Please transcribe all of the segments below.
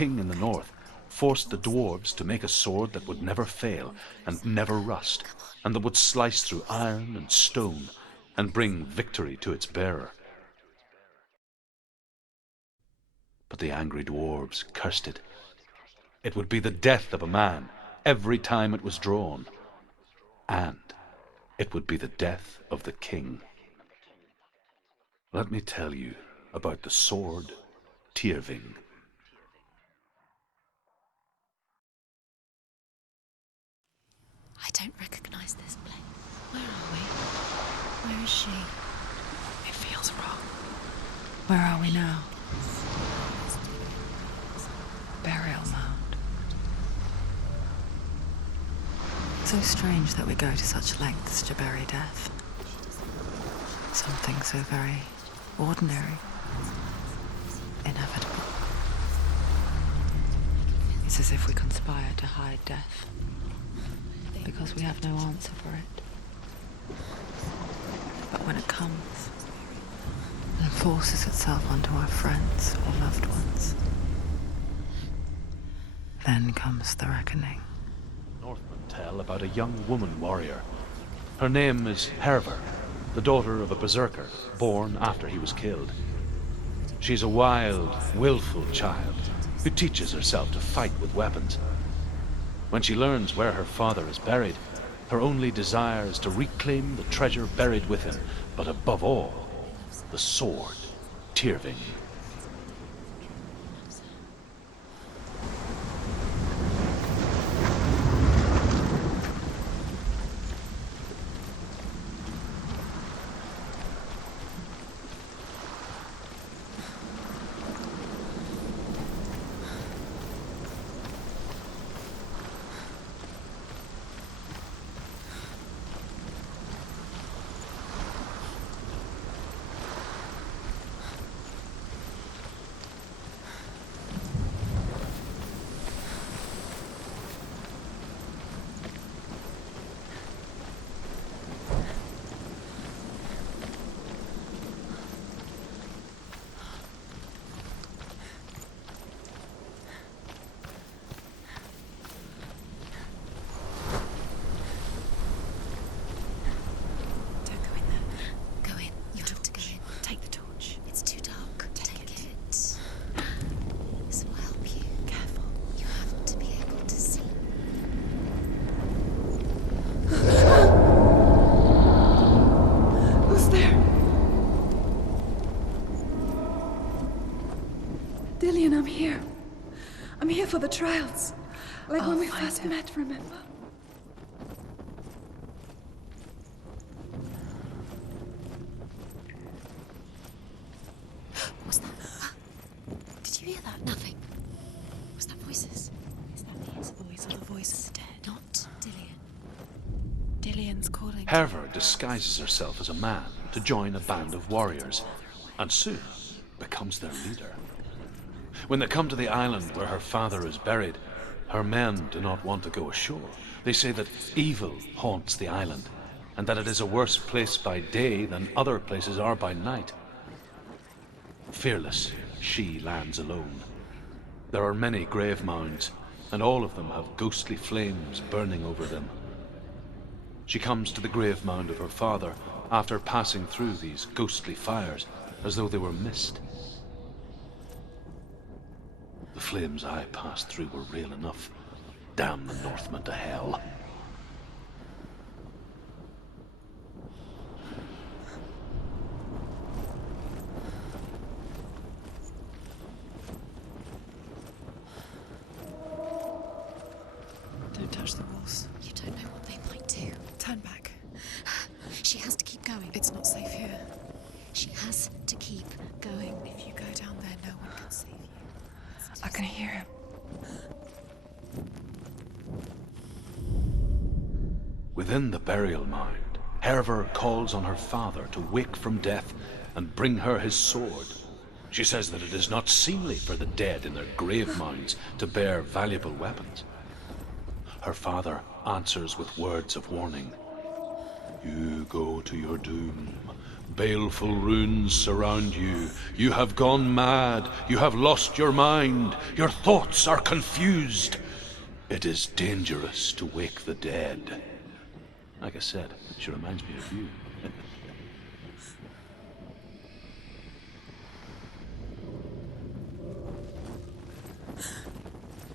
king in the north, forced the dwarves to make a sword that would never fail and never rust, and that would slice through iron and stone and bring victory to its bearer. But the angry dwarves cursed it. It would be the death of a man every time it was drawn, and it would be the death of the king. Let me tell you about the sword Tyrving. I don't recognize this place. Where are we? Where is she? It feels wrong. Where are we now? Burial mound. So strange that we go to such lengths to bury death. Something so very ordinary, inevitable. It's as if we conspire to hide death, because we have no answer for it. But when it comes and forces itself onto our friends or loved ones, then comes the reckoning. Northmen tell about a young woman warrior. Her name is Herver, the daughter of a berserker born after he was killed. She's a wild, willful child who teaches herself to fight with weapons. When she learns where her father is buried, her only desire is to reclaim the treasure buried with him, but above all, the sword Tyrving. I'm here. I'm here for the trials. Like when we first met, remember? What's that? Did you hear that? Nothing. Was that voices? Is that his voice or the voice of the dead? Not Dillian. Dillian's calling. Herver disguises herself as a man to join a band of warriors, and soon becomes their leader. When they come to the island where her father is buried, her men do not want to go ashore. They say that evil haunts the island, and that it is a worse place by day than other places are by night. Fearless, she lands alone. There are many grave mounds, and all of them have ghostly flames burning over them. She comes to the grave mound of her father after passing through these ghostly fires, as though they were mist. The flames I passed through were real enough. Damn the Northmen to hell. Don't touch the walls. You don't know what they might do. Turn back. She has to keep going. It's not safe here. She has to keep going. If you go down there, no one can save you. I can hear him. Within the burial mound, Herver calls on her father to wake from death and bring her his sword. She says that it is not seemly for the dead in their grave mounds to bear valuable weapons. Her father answers with words of warning. You go to your doom. Baleful runes surround you. You have gone mad. You have lost your mind. Your thoughts are confused. It is dangerous to wake the dead. Like I said, she reminds me of you.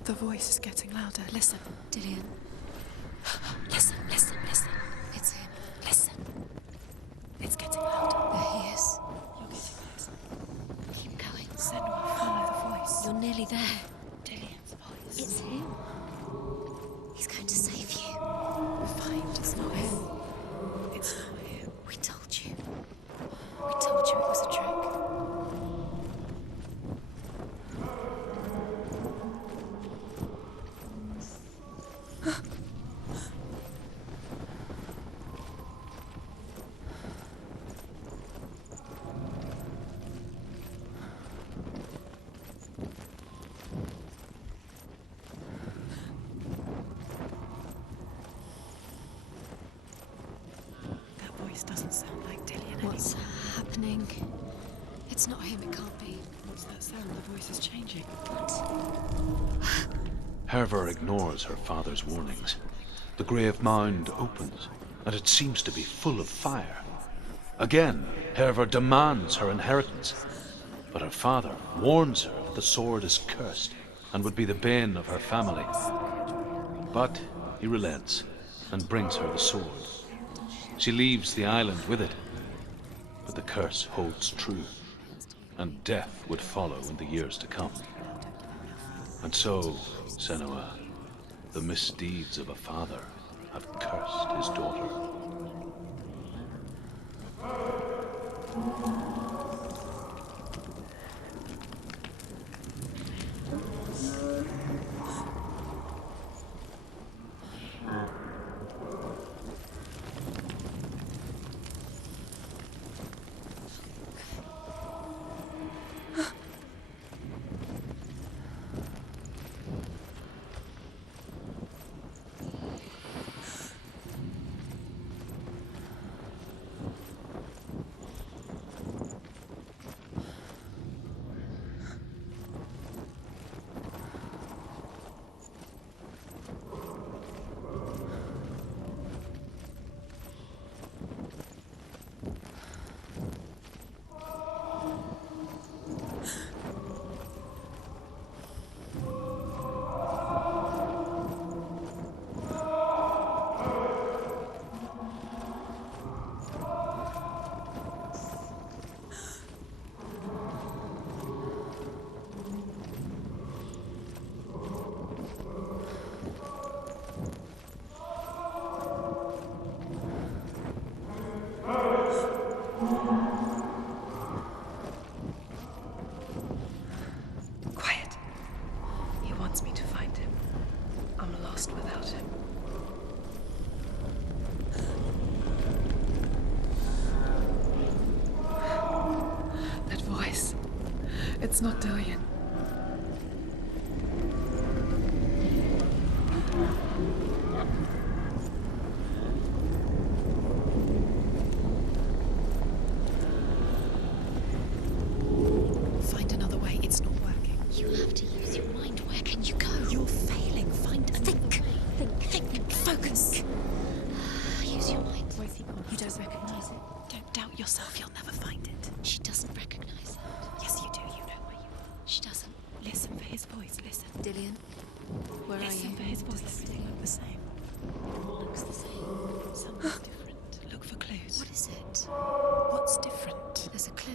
The voice is getting louder. Listen, Dillian. Listen, listen, listen. It's him. Listen. It's getting louder. There he is. You're getting closer. Keep going. Senua, follow the voice. You're nearly there. Dillian's voice. It's him. He's going to save you. Find. It's not him. It's not him. We told you. We told you it was a trick. That voice doesn't sound like Dillian What's anymore. happening? It's not him, it can't be. What's that sound? The voice is changing. What? Herver ignores her father's warnings. The grave mound opens, and it seems to be full of fire. Again, Herver demands her inheritance, but her father warns her that the sword is cursed and would be the bane of her family. But he relents and brings her the sword. She leaves the island with it, but the curse holds true, and death would follow in the years to come. And so, Senua, the misdeeds of a father have cursed his daughter. Quiet. He wants me to find him. I'm lost without him. That voice. It's not Dillian. Find another way. It's not working. You have to use your mind. Where can you go? You're failing. Find another Think. way. Think. Focus. Use your mind. Where's he gone? You don't recognize it. Don't doubt yourself. You'll never find it. She doesn't recognize that. Yes, you do. You know where you are. She doesn't. Listen for his voice. Listen. Dillian, where Listen are you? for his voice. Does everything look the same? Looks the same. Something's different. Look for clues. What is it? What's different? There's a clue.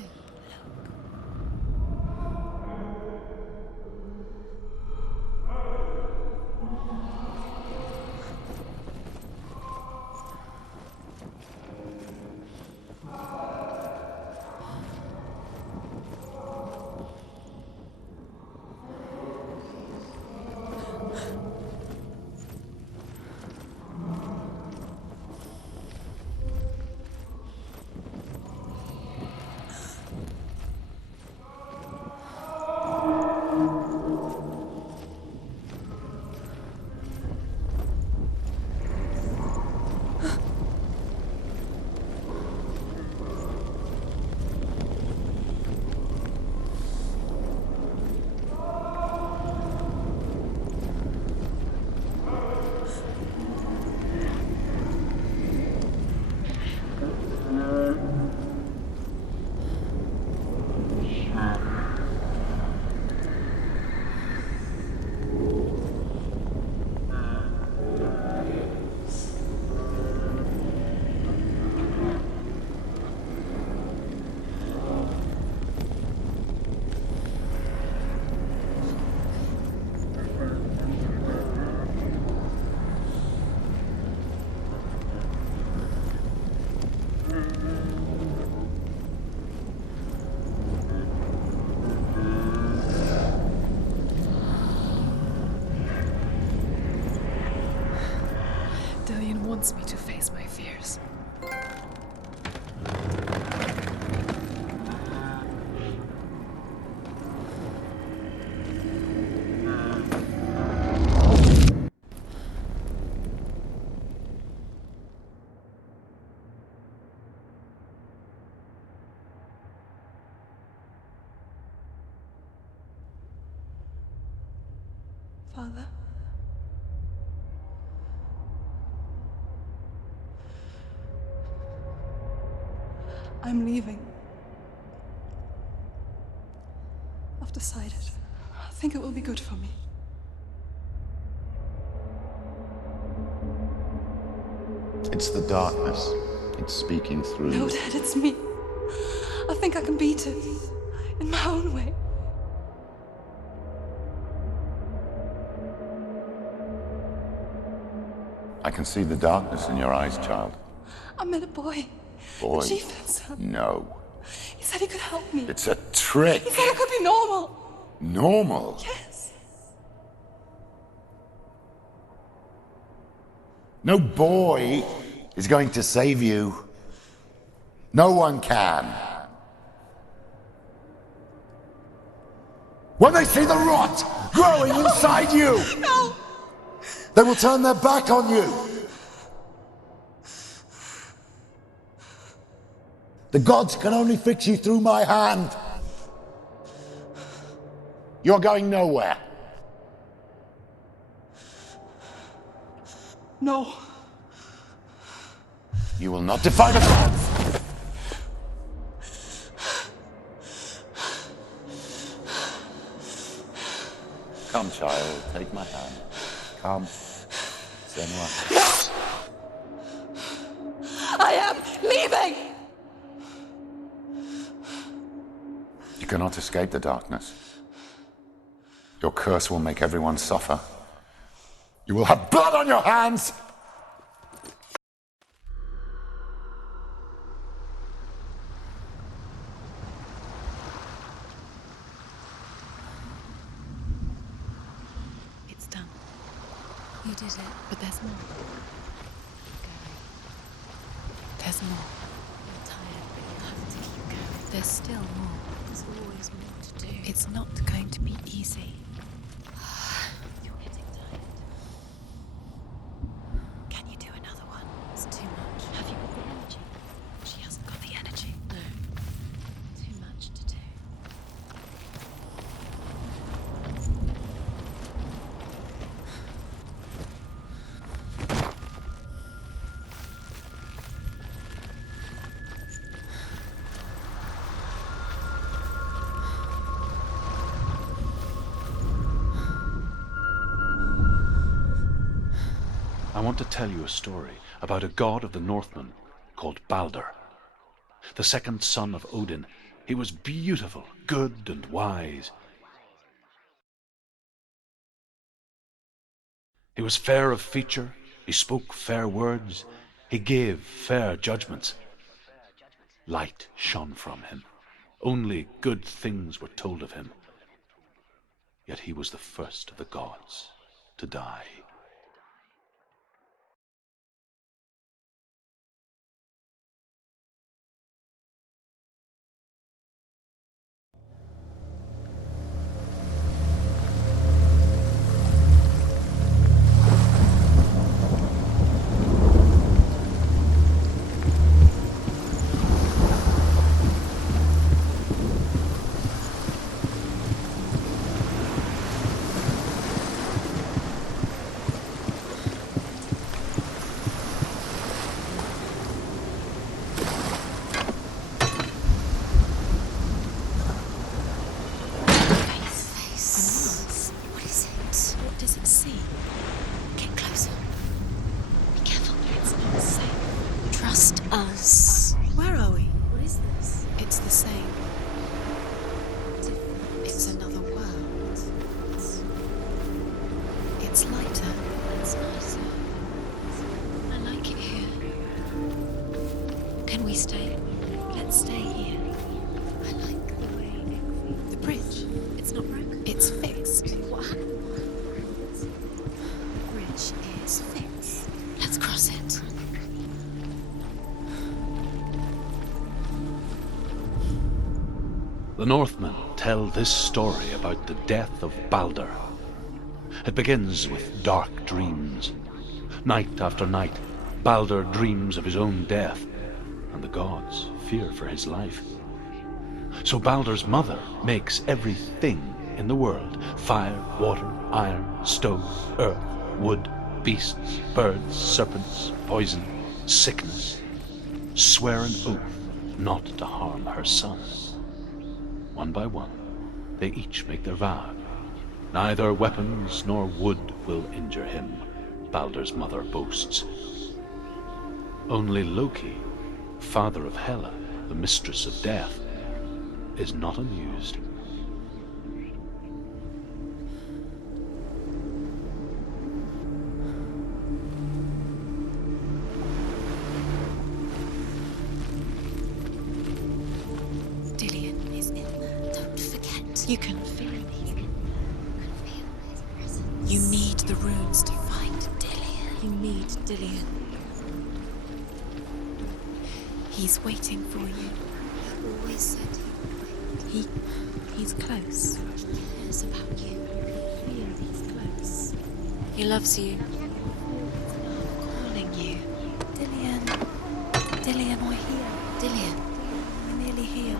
Dillian wants me to face my fears. Father? I'm leaving. I've decided. I think it will be good for me. It's the darkness. It's speaking through No, you. Dad, it's me. I think I can beat it. In my own way. I can see the darkness in your eyes, child. I met a boy. Boy. The chief had some. No. He said he could help me. It's a trick. He said I could be normal. Normal. Yes. No boy is going to save you. No one can. When they see the rot growing inside you, No! they will turn their back on you. The gods can only fix you through my hand. You're going nowhere. No. You will not defy the gods. Come, child, take my hand. Come. Senua. I am leaving! You cannot escape the darkness. Your curse will make everyone suffer. You will have blood on your hands! It's done. You did it. But there's more. Keep going. There's more. You're tired, but you have to keep going. There's still more. There's always more to do. It's not going to be easy. You're getting tired. Can you do another one? It's too much. Have you got the energy? She hasn't got the energy. No. Too much to do. I want to tell you a story about a god of the Northmen called Balder. The second son of Odin, he was beautiful, good and wise. He was fair of feature, he spoke fair words, he gave fair judgments. Light shone from him. Only good things were told of him. Yet he was the first of the gods to die. What is it? What does it see? Get closer. Be careful. It's not safe. Trust us. Where are we? What is this? It's the same. It's another world. It's lighter. It's nicer. I like it here. Can we stay? Let's stay here. I like the way the bridge. It's not broken. It's fixed. What happened? The bridge is fixed. Let's cross The Northmen tell this story about the death of Baldur. It begins with dark dreams. Night after night, Baldur dreams of his own death, and the gods fear for his life. So Baldur's mother makes everything in the world: fire, water, iron, stone, earth, wood, beasts, birds, serpents, poison, sickness, swear an oath not to harm her son. One by one, they each make their vow. Neither weapons nor wood will injure him, Baldur's mother boasts. Only Loki, father of Hela, the mistress of death, is not amused. Dillion is in there. Don't forget. You can feel him. You need the runes to find Dillion. You need Dillion. He's waiting for you. He always said he's close. He cares about you. He's close. He loves you. Calling you. Dillion. Dillion, we're here. Dillion. We're nearly here.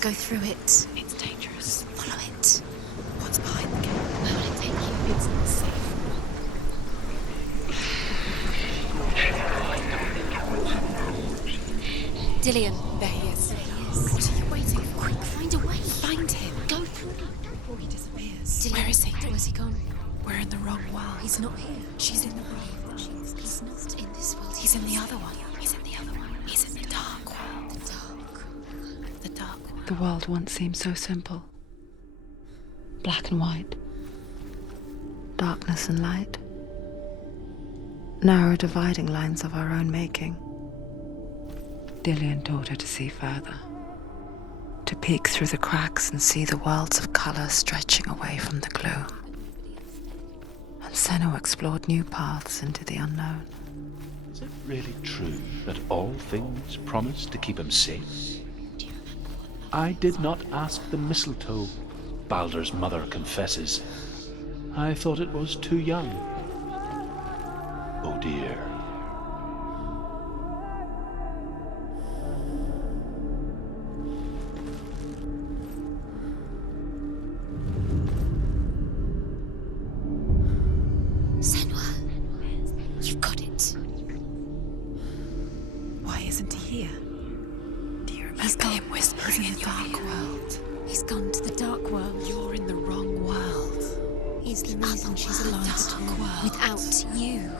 Go through it. It's dangerous. Follow it. What's behind the gate? Where will it take you? It's not safe. Dillion. There he is. What are you waiting for? Quick, find a way. Find him. Go through before he disappears. Dillion. Where is he? Where's he gone? We're in the wrong world. He's not here. She's in the wrong. He's not in this world. He's in the other one. He's in the other one. He's in the dark world. The dark. The dark world. The world once seemed so simple. Black and white. Darkness and light. Narrow dividing lines of our own making. Dillion taught her to see further. To peek through the cracks and see the worlds of colour stretching away from the gloom. And Senua explored new paths into the unknown. Is it really true that all things promise to keep him safe? I did not ask the mistletoe, Baldur's mother confesses. I thought it was too young. Oh dear. Senua, you've got it. Why isn't he here? Do you remember? He's got him whispering in the dark world. He's gone to the dark world. You're in the wrong world. He's the reason she's alive too. Without you.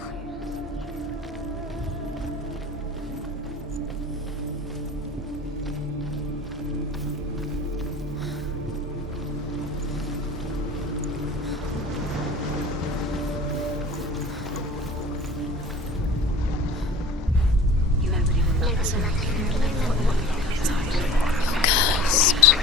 Cursed.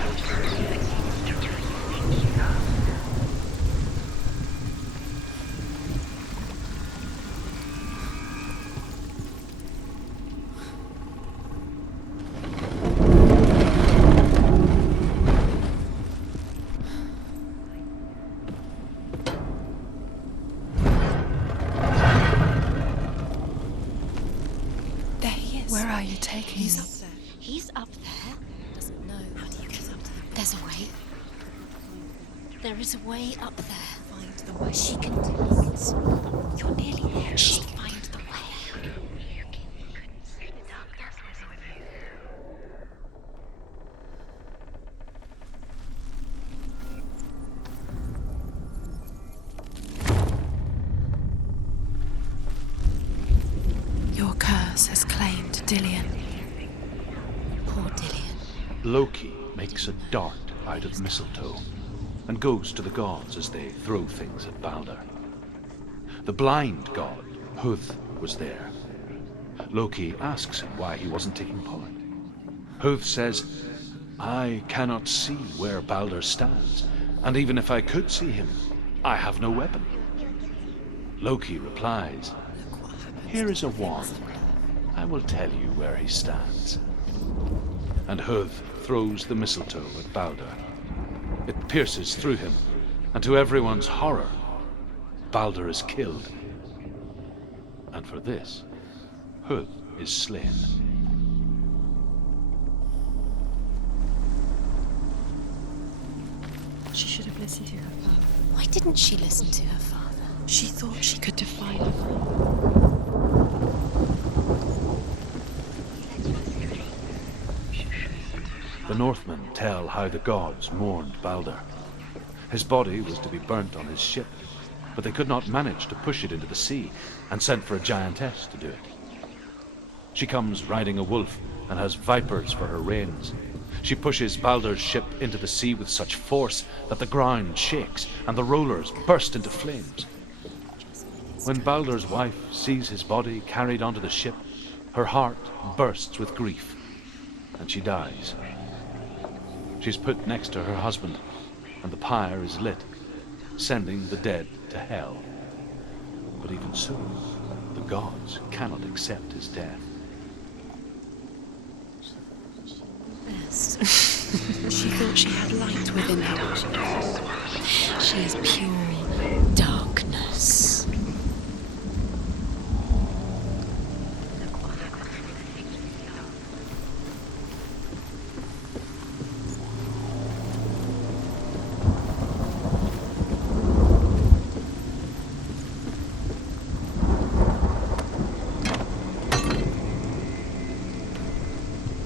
There he is. Where are you taking He's me? up there. He's up there. Doesn't know. How do you get up to him? There's a way. There is a way up there. Find the way. She can do it. You're nearly there. She'll find the way. Your curse has claimed Dillion. Poor Dillion. Loki makes a dart out of mistletoe and goes to the gods as they throw things at Baldur. The blind god, Huth, was there. Loki asks him why he wasn't taking part. Hoof says, I cannot see where Balder stands, and even if I could see him, I have no weapon. Loki replies, here is a wand. I will tell you where he stands. And Hoof throws the mistletoe at Balder. It pierces through him, and to everyone's horror, Balder is killed. And for this, Hoof is slain. She should have listened to her father. Why didn't she listen to her father? She thought she could defy her. The Northmen tell how the gods mourned Balder. His body was to be burnt on his ship, but they could not manage to push it into the sea, and sent for a giantess to do it. She comes riding a wolf and has vipers for her reins. She pushes Balder's ship into the sea with such force that the ground shakes and the rollers burst into flames. When Balder's wife sees his body carried onto the ship, her heart bursts with grief, and she dies. She's put next to her husband, and the pyre is lit, sending the dead to hell. But even so, the gods cannot accept his death. Best. She thought she had light within her. She is pure darkness.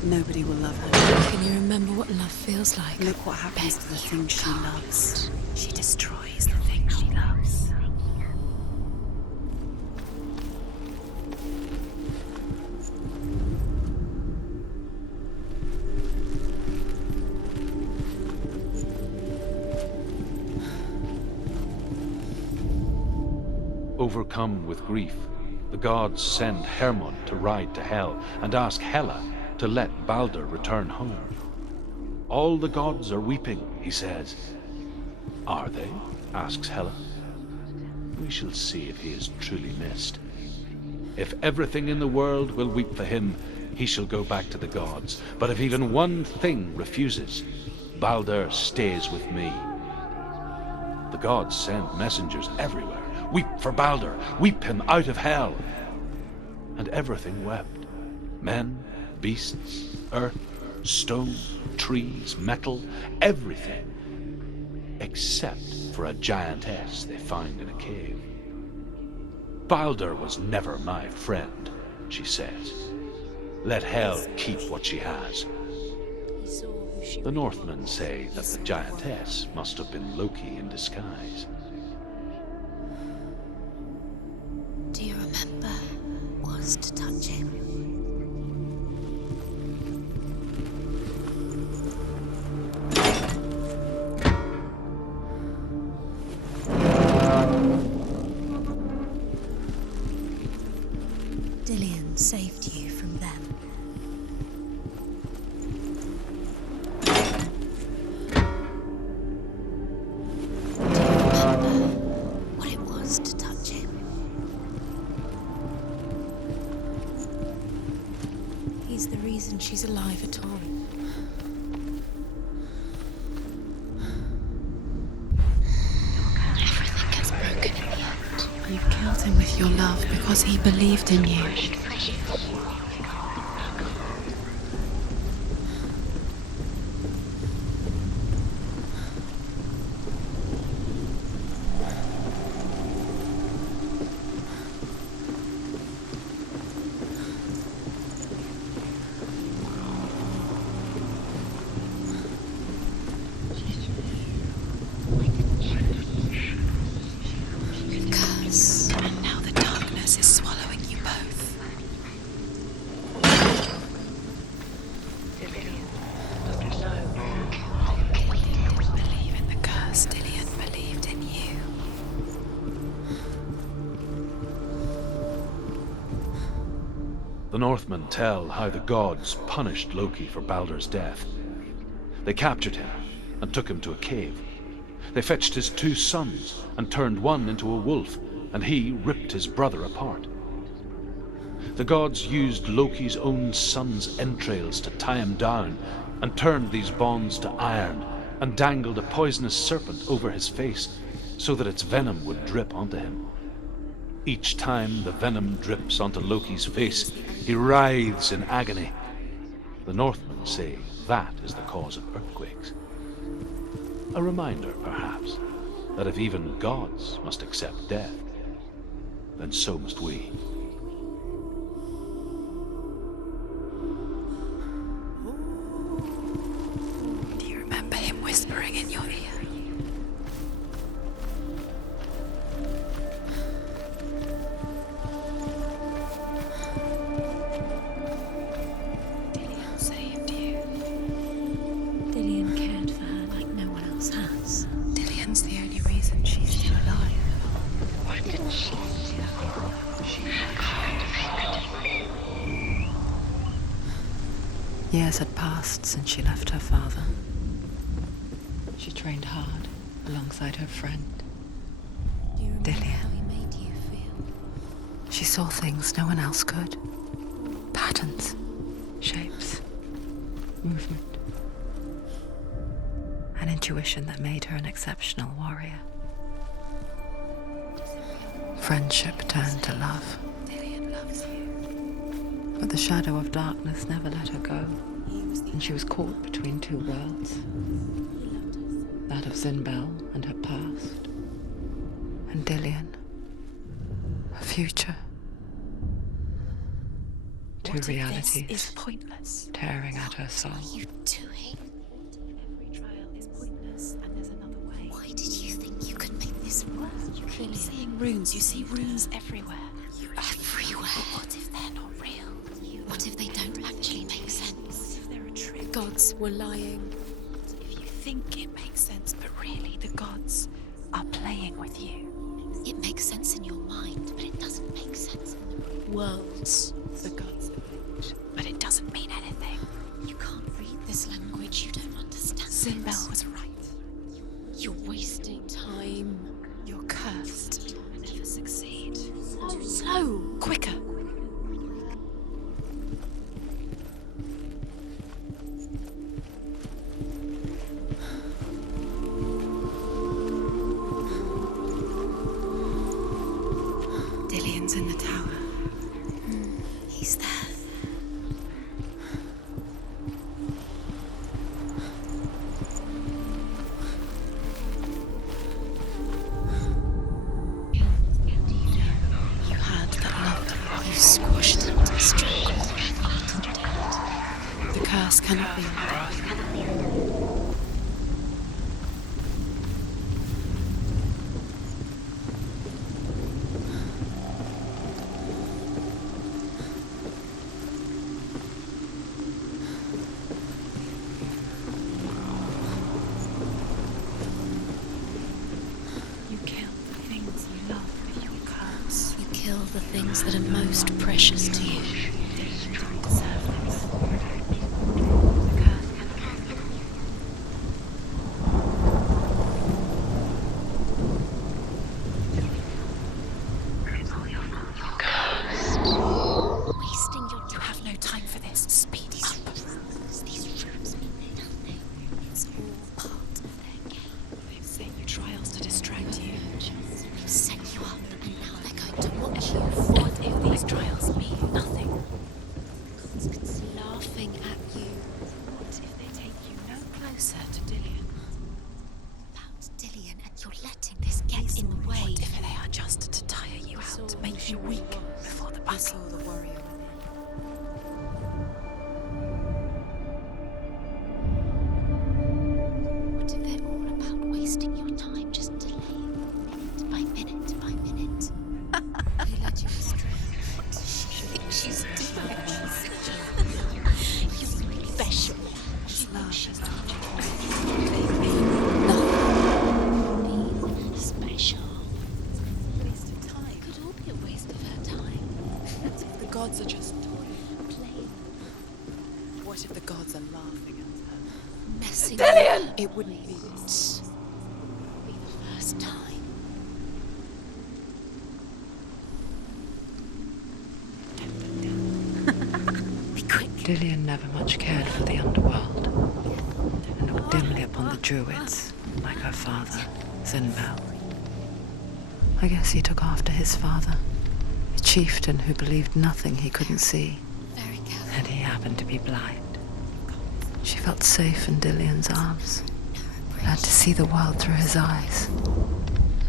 Nobody will love her. Can you remember what love feels like? Look what happens to the things she loves. She destroys the things she loves. Overcome with grief, the gods send Hermod to ride to Hell and ask Hela to let Balder return home. All the gods are weeping, he says. Are they? Asks Hela. We shall see if he is truly missed. If everything in the world will weep for him, he shall go back to the gods. But if even one thing refuses, Balder stays with me. The gods send messengers everywhere. Weep for Balder, weep him out of hell. And everything wept. Men, beasts, earth, stone, trees, metal, everything. Except for a giantess they find in a cave. Balder was never my friend, she says. Let Hel keep what she has. The Northmen say that the giantess must have been Loki in disguise. Do you remember what was to touch him? Dillion saved you from them. Do you remember what it was to touch him? He's the reason she's alive at all. Everything gets broken in the end. You've killed him with your love because he believed in you. Curse. And now the darkness is swallowing you both. The Northmen tell how the gods punished Loki for Baldur's death. They captured him and took him to a cave. They fetched his 2 sons and turned one into a wolf, and he ripped his brother apart. The gods used Loki's own son's entrails to tie him down and turned these bonds to iron and dangled a poisonous serpent over his face so that its venom would drip onto him. Each time the venom drips onto Loki's face, he writhes in agony. The Northmen say that is the cause of earthquakes. A reminder, perhaps, that if even gods must accept death, then so must we. Do you remember him whispering in your ear? Dillian saved you. Dillian cared for her like no one else has. Dillian's the only reason she's still alive. Why didn't she? Years had passed since she left her father. She trained hard alongside her friend. Do you remember Dillian. how he made you feel? She saw things no one else could. Patterns, shapes, movement. An intuition that made her an exceptional warrior. Friendship turned to love. Dillian loves you. But the shadow of darkness never let her go, and she was caught between 2 worlds. That of Zinbel and her past, and Dillian, her future. 2 What if realities this is pointless? tearing at her soul. What are you doing? Every trial is pointless, and there's another way. Why did you think you could make this work? You keep seeing runes. You see runes everywhere. Everywhere. What if they're not real? What if they don't actually make sense? If they're a trick? The gods were lying. If you think it makes sense, but really the gods are playing with you. It makes sense in your mind, but it doesn't make sense in the worlds. The gods are, but it doesn't mean anything. You can't read this language. You don't understand. Zinbel was right. You're wasting time. You're cursed. You'll never succeed. Too slow. Quicker. Dillian's in the tower. He's there. You had that love. You squashed it, strangled it, eaten it. The curse cannot be undone. You kill the things you love with your curse. You kill the things that are most precious to you. You don't deserve this. The curse cannot be undone. Wasting your time. You have no time for this. Speed up. These rooms mean nothing. It's all part of their game. They've set you trials to distract you. They've set you up, and now they're going to watch you. What if these trials mean nothing? It's laughing at you. What if they take you no closer to Dillian? About Dillian, and you're letting this get in the way. What if they are just to tire you out, to make you weak before the battle? I saw the warrior within. What if they're all about wasting your time, just delaying minute by minute by minute? Who led you astray? What does she think she's doing? You're special. She thinks she's told you. They mean nothing. Being special. Waste of time. It could all be a waste of her time. The gods are just toying. It wouldn't be this. Be the first time. Be quick. Dillian never much cared for the underworld, and looked dimly upon the druids, like her father, Zinbel. I guess he took after his father, a chieftain who believed nothing he couldn't see, Very careful. and he happened to be blind. She felt safe in Dillian's arms, learned to see the world through his eyes.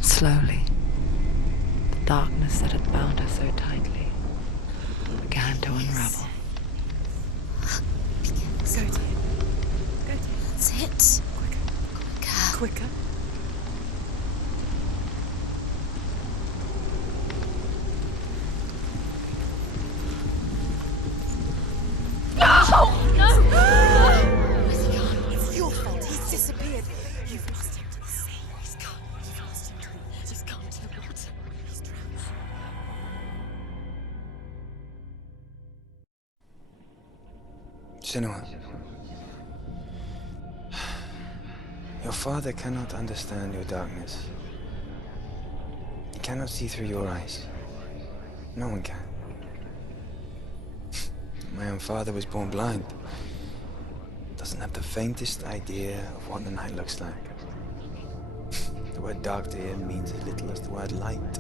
Slowly, the darkness that had bound her so tightly began to unravel. Go, dear. Go, dear. That's it. Quicker. Quicker. It's your fault. He's disappeared. You've lost him to the sea. He's gone. You've lost him to him. Just gone to the water. He's drowned. Senua, your father cannot understand your darkness. He cannot see through your eyes. No one can. My own father was born blind. Doesn't have the faintest idea of what the night looks like. The word dark to him means as little as the word light.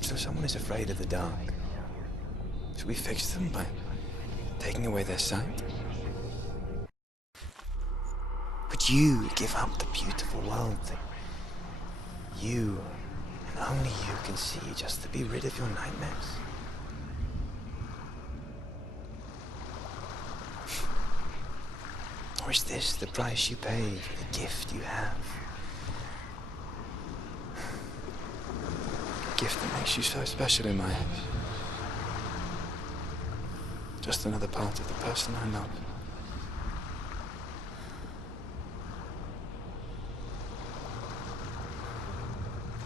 So someone is afraid of the dark. Should we fix them by taking away their sight? Would you give up the beautiful world that you and only you can see just to be rid of your nightmares? Or is this the price you pay for the gift you have? A gift that makes you so special in my eyes. Just another part of the person I love.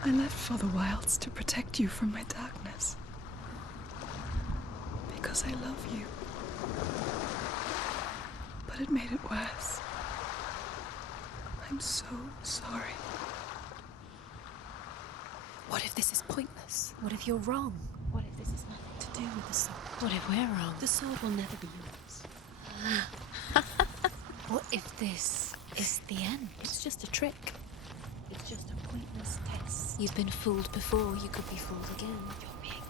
I left for the wilds to protect you from my darkness. Because I love you. But it made it worse. I'm so sorry. What if this is pointless? What if you're wrong? What if this has nothing to do with the sword? What if we're wrong? The sword will never be yours. What if this is the end? It's just a trick. It's just a pointless test. You've been fooled before, you could be fooled again. You're being